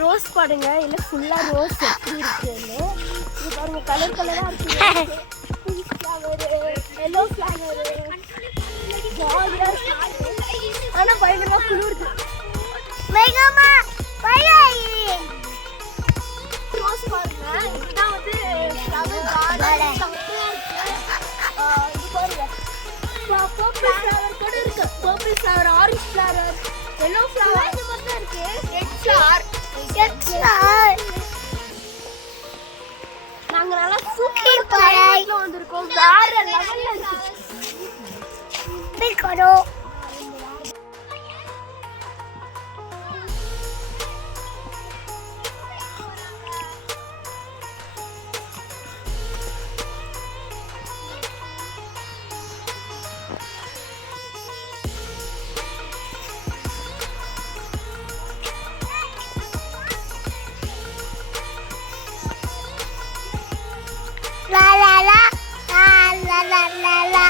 Rose பாருங்க, இல்ல ஃபுல்லா ரோஸ் எப்படி இருக்குன்னு. இது பாருங்க, கலர் கலரா இருக்கு. பிங்க் ஃப்ளவர், எல்லோ ஃப்ளவர், ஜாலியா இருக்கு. ஆனா பயங்கரமா குளிருது. மேகமா பையாயி ரோஸ் பாருங்க, இதுதான் வந்து ஃப்ளவர் கார்டன். செம்மையா இருக்கு. இது பாருங்க, பர்பிள் ஃப்ளவர் கூட இருக்கு. Purple flower, orange flower, yellow flower, இது மட்டும் இருக்கு. Red flower. நாங்க நல்லா சூப்பர் கிளைமேட்ல வந்திருக்கோம். வேற லெவல்ல இருக்கு. பிகரோ la la la la la la la la